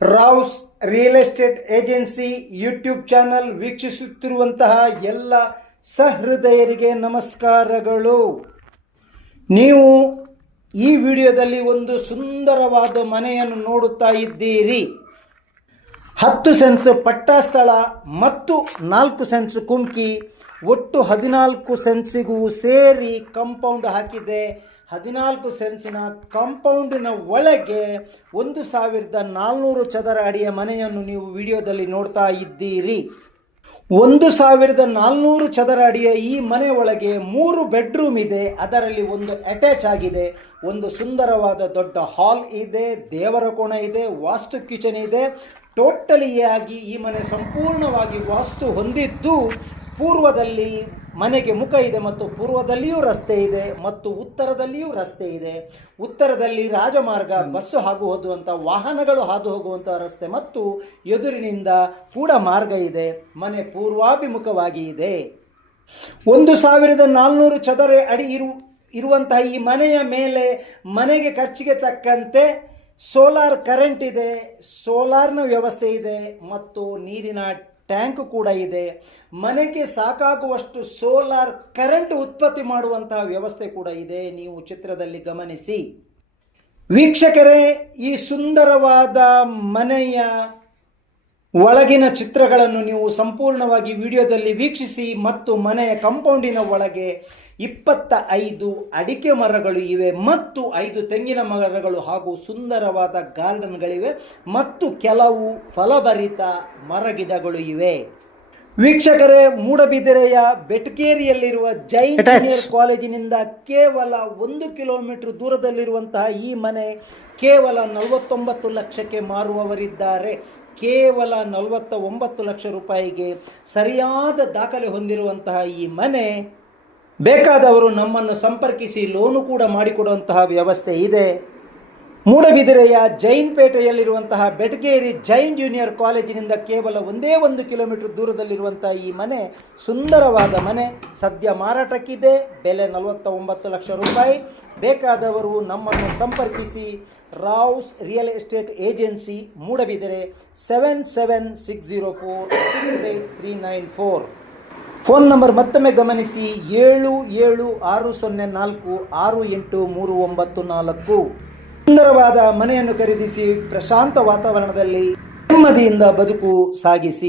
Rao's real estate agency YouTube channel ವೀಕ್ಷಿಸುತ್ತಿರುವಂತಹ ಎಲ್ಲ ಸಹೃದಯರಿಗೆ ನಮಸ್ಕಾರಗಳು. ನೀವು ಈ ವಿಡಿಯೋದಲ್ಲಿ ಒಂದು ಸುಂದರವಾದ ಮನೆಯನ್ನು ನೋಡುತ್ತಾ ಇದ್ದೀರಿ. ಹತ್ತು ಸೆನ್ಸ್ ಪಟ್ಟಸ್ಥಳ ಮತ್ತು ನಾಲ್ಕು ಸೆನ್ಸ್ ಕುಮ್ಕಿ ಒಟ್ಟು ಹದಿನಾಲ್ಕು ಸೆನ್ಸಿಗೂ ಸೇರಿ ಕಾಂಪೌಂಡ್ ಹಾಕಿದೆ. ಹದಿನಾಲ್ಕು ಸೆನ್ಸಿನ ಕಾಂಪೌಂಡಿನ ಒಳಗೆ ಒಂದು ಸಾವಿರದ ನಾಲ್ನೂರು ಚದರ ಅಡಿಯ ಮನೆಯನ್ನು ನೀವು ವಿಡಿಯೋದಲ್ಲಿ ನೋಡ್ತಾ ಇದ್ದೀರಿ. ಒಂದು ಸಾವಿರದ ನಾಲ್ನೂರು ಚದರ ಅಡಿಯ ಈ ಮನೆ ಒಳಗೆ ಮೂರು ಬೆಡ್ರೂಮ್ ಇದೆ. ಅದರಲ್ಲಿ ಒಂದು ಅಟ್ಯಾಚ್ ಆಗಿದೆ. ಒಂದು ಸುಂದರವಾದ ದೊಡ್ಡ ಹಾಲ್ ಇದೆ. ದೇವರ ಕೋಣ ಇದೆ. ವಾಸ್ತು ಕಿಚನ್ ಇದೆ. ಟೋಟಲಿಯಾಗಿ ಈ ಮನೆ ಸಂಪೂರ್ಣವಾಗಿ ವಾಸ್ತು ಹೊಂದಿದ್ದು ಪೂರ್ವದಲ್ಲಿ ಮನೆಗೆ ಮುಖ ಇದೆ ಮತ್ತು ಪೂರ್ವದಲ್ಲಿಯೂ ರಸ್ತೆ ಇದೆ ಮತ್ತು ಉತ್ತರದಲ್ಲಿಯೂ ರಸ್ತೆ ಇದೆ. ಉತ್ತರದಲ್ಲಿ ರಾಜಮಾರ್ಗ ಬಸ್ಸು ಹಾದು ಹೋಗುವಂಥ ವಾಹನಗಳು ಹಾದು ಹೋಗುವಂಥ ರಸ್ತೆ ಮತ್ತು ಎದುರಿನಿಂದ ಕೂಡ ಮಾರ್ಗ ಇದೆ. ಮನೆ ಪೂರ್ವಾಭಿಮುಖವಾಗಿ ಇದೆ. ಒಂದು ಸಾವಿರದ ನಾಲ್ನೂರು ಚದರ ಅಡಿ ಇರು, ಇರುವಂತಹ ಈ ಮನೆಯ ಮೇಲೆ ಮನೆಗೆ ಖರ್ಚಿಗೆ ತಕ್ಕಂತೆ ಸೋಲಾರ್ ಕರೆಂಟ್ ಇದೆ, ಸೋಲಾರ್ನ ವ್ಯವಸ್ಥೆ ಇದೆ, ಮತ್ತು ನೀರಿನ ಟ್ಯಾಂಕ್ ಕೂಡ ಇದೆ. ಮನೆಗೆ ಸಾಕಾಗುವಷ್ಟು ಸೋಲಾರ್ ಕರೆಂಟ್ ಉತ್ಪತ್ತಿ ಮಾಡುವಂತಹ ವ್ಯವಸ್ಥೆ ಕೂಡ ಇದೆ. ನೀವು ಚಿತ್ರದಲ್ಲಿ ಗಮನಿಸಿ. ವೀಕ್ಷಕರೇ, ಈ ಸುಂದರವಾದ ಮನೆಯ ಒಳಗಿನ ಚಿತ್ರಗಳನ್ನು ನೀವು ಸಂಪೂರ್ಣವಾಗಿ ವಿಡಿಯೋದಲ್ಲಿ ವೀಕ್ಷಿಸಿ ಮತ್ತು ಮನೆಯ ಕಾಂಪೌಂಡಿನ ಒಳಗೆ ಇಪ್ಪತ್ತ ಐದು ಅಡಿಕೆ ಮರಗಳು ಇವೆ ಮತ್ತು ಐದು ತೆಂಗಿನ ಮರಗಳು ಹಾಗೂ ಸುಂದರವಾದ ಗಾರ್ಡನ್ಗಳಿವೆ ಮತ್ತು ಕೆಲವು ಫಲಭರಿತ ಮರಗಿಡಗಳು ಇವೆ. ವೀಕ್ಷಕರೇ ಮೂಡಬಿದಿರೆಯ ಬೆಟ್ಕೇರಿಯಲ್ಲಿರುವ ಜೈನ್ ಇಂಜಿನಿಯರ್ ಕಾಲೇಜಿನಿಂದ ಕೇವಲ ಒಂದು ಕಿಲೋಮೀಟರ್ ದೂರದಲ್ಲಿರುವಂತಹ ಈ ಮನೆ ಕೇವಲ ನಲವತ್ತೊಂಬತ್ತು ಲಕ್ಷಕ್ಕೆ ಮಾರುವವರಿದ್ದಾರೆ. ಕೇವಲ ನಲವತ್ತ ಒಂಬತ್ತು ಲಕ್ಷ ರೂಪಾಯಿಗೆ ಸರಿಯಾದ ದಾಖಲೆ ಹೊಂದಿರುವಂತಹ ಈ ಮನೆ ಬೇಕಾದವರು ನಮ್ಮನ್ನು ಸಂಪರ್ಕಿಸಿ ಲೋನು ಕೂಡ ಮಾಡಿಕೊಡುವಂತಹ ವ್ಯವಸ್ಥೆ ಇದೆ. ಮೂಡಬಿದಿರೆಯ ಜೈನ್ ಪೇಟೆಯಲ್ಲಿರುವಂತಹ ಬೆಟಗೇರಿ ಜೈನ್ ಜೂನಿಯರ್ ಕಾಲೇಜಿನಿಂದ ಕೇವಲ ಒಂದೇ ಒಂದು ಕಿಲೋಮೀಟರ್ ದೂರದಲ್ಲಿರುವಂತಹ ಈ ಮನೆ, ಸುಂದರವಾದ ಮನೆ, ಸದ್ಯ ಮಾರಾಟಕ್ಕಿದೆ. ಬೆಲೆ ನಲವತ್ತ ಒಂಬತ್ತು ಲಕ್ಷ ರೂಪಾಯಿ. ಬೇಕಾದವರು ನಮ್ಮನ್ನು ಸಂಪರ್ಕಿಸಿ. Rao's real estate agency, Moodbidri seven seven six zero four six eight three nine four. Phone number ಮತ್ತೊಮ್ಮೆ ಗಮನಿಸಿ, ಏಳು ಏಳು ಆರು ಸೊನ್ನೆ ನಾಲ್ಕು ಆರು ಎಂಟು ಮೂರು ಒಂಬತ್ತು ನಾಲ್ಕು. ಸುಂದರವಾದ ಮನೆಯನ್ನು ಖರೀದಿಸಿ ಪ್ರಶಾಂತ ವಾತಾವರಣದಲ್ಲಿ ನೆಮ್ಮದಿಯಿಂದ ಬದುಕು ಸಾಗಿಸಿ.